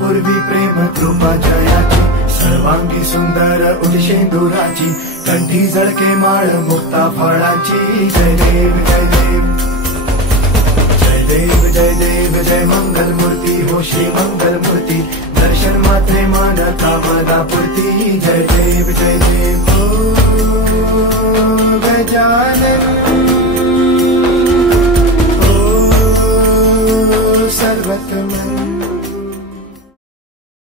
पूर्वी प्रेम कृपा जयाची, सर्वांगी सुंदर उदिशेंदुराची, कंठी झळके माळ मुक्ता फळाची. जय देव जय देव जय देव जय देव जय मंगल मूर्ती हो श्री मंगल मूर्ती, दर्शन मात्रे मान कामना पूर्ती. जय देव जय देव ओ गजानन ओ सर्वतमन